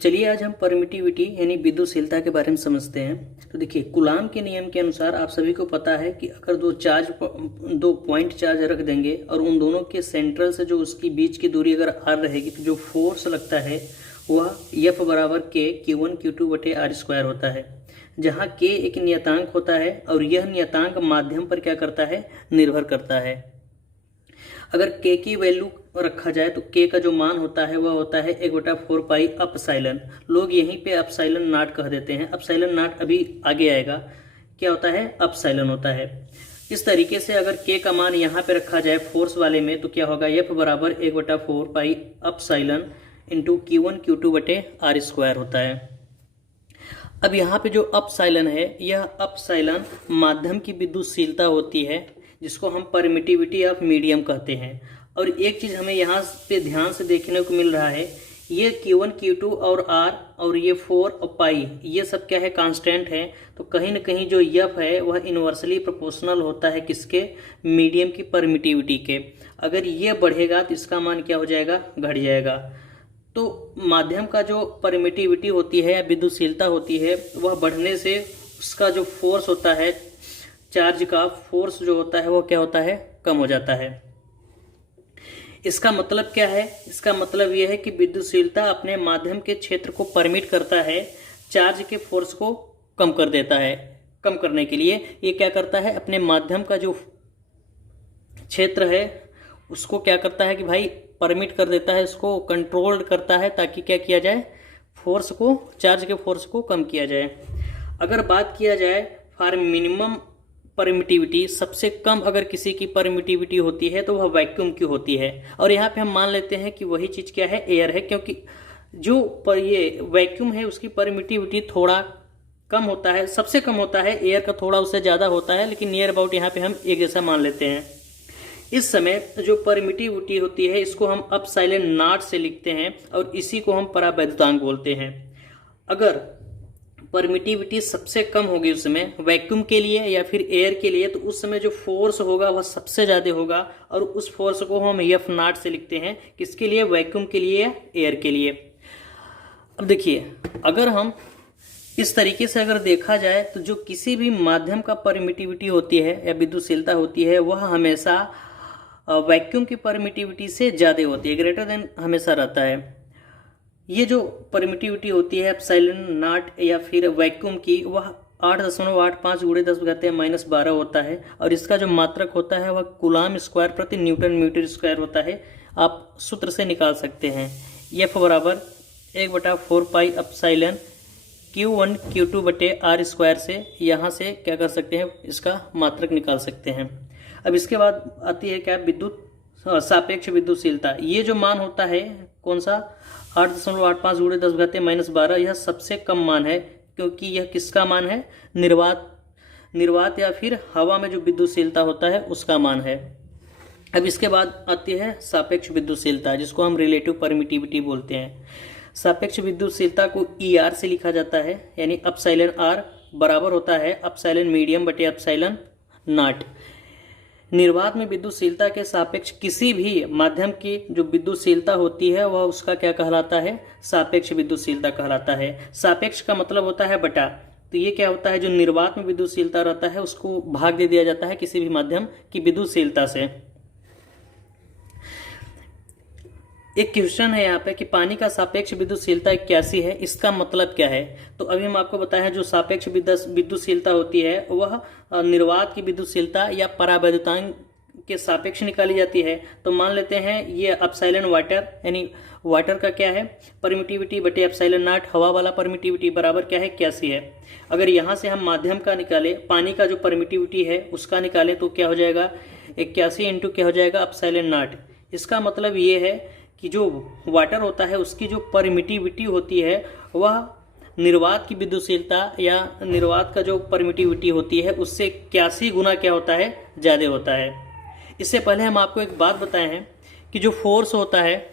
चलिए आज हम परमिटिविटी यानी विद्युतशीलता के बारे में समझते हैं। तो देखिए, कूलाम के नियम के अनुसार आप सभी को पता है कि अगर दो पॉइंट चार्ज रख देंगे और उन दोनों के सेंट्रल से जो उसकी बीच की दूरी अगर आर रहेगी तो जो फोर्स लगता है वह F बराबर K Q1 Q2 बटे आर स्क्वायर होता है, जहाँ K एक नियतांक होता है और यह नियतांक माध्यम पर क्या करता है, निर्भर करता है। अगर K की वैल्यू रखा जाए तो K का जो मान होता है वह होता है 1/4 पाई अपसाइलन। लोग यहीं पे अपसाइलन नॉट कह देते हैं, अपसाइलन नॉट अभी आगे आएगा। क्या होता है, अपसाइलन होता है। इस तरीके से अगर K का मान यहाँ पे रखा जाए फोर्स वाले में तो क्या होगा, F बराबर 1/4 पाई अपसाइलन इंटू Q1 Q2 बटे आर स्क्वायर होता है। अब यहाँ पे जो अपसाइलन है, यह अपसाइलन माध्यम की विद्युतशीलता होती है, जिसको हम परमिटिविटी ऑफ मीडियम कहते हैं। और एक चीज़ हमें यहाँ पे ध्यान से देखने को मिल रहा है, ये Q1 Q2 और R और ये 4 और पाई, ये सब क्या है, कांस्टेंट है। तो कहीं ना कहीं जो F है वह इन्वर्सली प्रोपोर्शनल होता है किसके, मीडियम की परमिटिविटी के। अगर ये बढ़ेगा तो इसका मान क्या हो जाएगा, घट जाएगा। तो माध्यम का जो परमिटिविटी होती है या विद्युतशीलता होती है वह बढ़ने से उसका जो फोर्स होता है, चार्ज का फोर्स जो होता है वो क्या होता है, कम हो जाता है। इसका मतलब क्या है, इसका मतलब यह है कि विद्युतशीलता अपने माध्यम के क्षेत्र को परमिट करता है, चार्ज के फोर्स को कम कर देता है। कम करने के लिए ये क्या करता है, अपने माध्यम का जो क्षेत्र है उसको क्या करता है कि भाई परमिट कर देता है, इसको कंट्रोल करता है, ताकि क्या किया जाए, फोर्स को, चार्ज के फोर्स को कम किया जाए। अगर बात किया जाए फॉर मिनिमम परमिटिविटी, सबसे कम अगर किसी की परमिटिविटी होती है तो वह वैक्यूम की होती है। और यहाँ पे हम मान लेते हैं कि वही चीज़ क्या है, एयर है, क्योंकि जो पर ये वैक्यूम है उसकी परमिटिविटी थोड़ा कम होता है, सबसे कम होता है, एयर का थोड़ा उससे ज़्यादा होता है, लेकिन नियर अबाउट यहाँ पे हम एक जैसा मान लेते हैं। इस समय जो परमिटिविटी होती है इसको हम अपसाइलन नॉट से लिखते हैं और इसी को हम परावैद्युतांक बोलते हैं। अगर परमिटिविटी सबसे कम होगी उस समय वैक्यूम के लिए या फिर एयर के लिए, तो उस समय जो फोर्स होगा वह सबसे ज़्यादा होगा और उस फोर्स को हम F नॉट से लिखते हैं, किसके लिए, वैक्यूम के लिए या एयर के लिए। अब देखिए, अगर हम इस तरीके से अगर देखा जाए तो जो किसी भी माध्यम का परमिटिविटी होती है या विद्युतशीलता होती है वह हमेशा वैक्यूम की परमिटिविटी से ज़्यादा होती है, ग्रेटर देन हमेशा रहता है। ये जो परमिटिविटी होती है एप्सिलॉन नॉट या फिर वैक्यूम की, वह 8.85 × 10⁻12 होता है और इसका जो मात्रक होता है वह कूलाम स्क्वायर प्रति न्यूटन मीटर स्क्वायर होता है। आप सूत्र से निकाल सकते हैं, F बराबर 1/4 पाई एप्सिलॉन Q1 Q2 बटे आर स्क्वायर से यहाँ से क्या कर सकते हैं, इसका मात्रक निकाल सकते हैं। अब इसके बाद आती है क्या, सापेक्ष विद्युतशीलता। ये जो मान होता है कौन सा, 8.85 × 10⁻12, यह सबसे कम मान है, क्योंकि यह किसका मान है, निर्वात या फिर हवा में जो विद्युतशीलता होता है उसका मान है। अब इसके बाद आती है सापेक्ष विद्युतशीलता, जिसको हम रिलेटिव परमिटिविटी बोलते हैं। सापेक्ष विद्युतशीलता को ER से लिखा जाता है, यानी अपसाइलन R बराबर होता है अपसाइलन मीडियम बटे अपसाइलन नॉट। निर्वात में विद्युतशीलता के सापेक्ष किसी भी माध्यम की जो विद्युतशीलता होती है वह उसका क्या कहलाता है, सापेक्ष विद्युतशीलता कहलाता है। सापेक्ष का मतलब होता है बटा, तो ये क्या होता है, जो निर्वात में विद्युतशीलता रहता है उसको भाग दे दिया जाता है किसी भी माध्यम की विद्युतशीलता से। एक क्वेश्चन है यहाँ पे कि पानी का सापेक्ष विद्युतशीलता 81 है, इसका मतलब क्या है। तो अभी हम आपको बताया है जो सापेक्ष विद्युतशीलता होती है वह निर्वात की विद्युतशीलता या परावैद्युतांक के सापेक्ष निकाली जाती है। तो मान लेते हैं ये अपसाइलन वाटर, यानी वाटर का क्या है, परमिटिविटी बटे अपसाइलन नॉट, हवा वाला परमिटिविटी बराबर क्या है, 81 है। अगर यहाँ से हम माध्यम का निकाले, पानी का जो परमिटिविटी है उसका निकाले तो क्या हो जाएगा, 81 इंटू क्या हो जाएगा, अपसाइलन नॉट। इसका मतलब ये है कि जो वाटर होता है उसकी जो परमिटिविटी होती है वह निर्वात की विद्युतशीलता या निर्वात का जो परमिटिविटी होती है उससे 81 गुना क्या होता है, ज़्यादा होता है। इससे पहले हम आपको एक बात बताए हैं कि जो फोर्स होता है,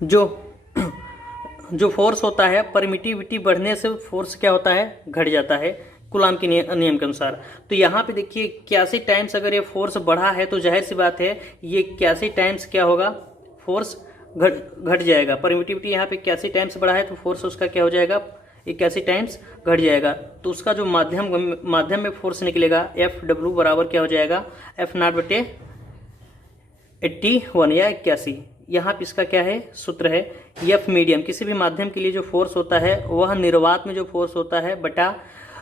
जो फोर्स होता है, परमिटिविटी बढ़ने से फोर्स क्या होता है, घट जाता है कूलाम के नियम के अनुसार। तो यहाँ पे देखिए 81 टाइम्स अगर ये फोर्स बढ़ा है तो जाहिर सी बात है ये 81 टाइम्स क्या होगा, फोर्स घट जाएगा। परमिटिविटी यहाँ पे 81 टाइम्स बढ़ा है तो फोर्स उसका क्या हो जाएगा, 81 टाइम्स घट जाएगा। तो उसका जो माध्यम में फोर्स निकलेगा एफ डब्ल्यू बराबर क्या हो जाएगा, एफ नॉट बटे 81 या 81। यहाँ पे इसका क्या है, सूत्र है एफ मीडियम। किसी भी माध्यम के लिए जो फोर्स होता है वह निर्वात में जो फोर्स होता है बटा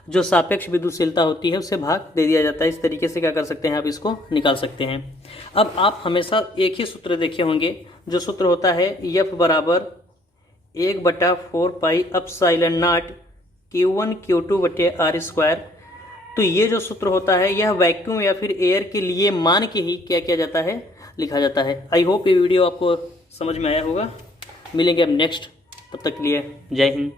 जो सापेक्ष विद्युतशीलता होती है उससे भाग दे दिया जाता है। इस तरीके से क्या कर सकते हैं, आप इसको निकाल सकते हैं। अब आप हमेशा एक ही सूत्र देखे होंगे, जो सूत्र होता है एफ बराबर 1/4 pi epsilon not Q1 Q2 बटे आर स्क्वायर। तो ये जो सूत्र होता है यह वैक्यूम या फिर एयर के लिए मान के ही क्या किया जाता है, लिखा जाता है। आई होप ये वीडियो आपको समझ में आया होगा। मिलेंगे अब नेक्स्ट, तब तक के लिए जय हिंद।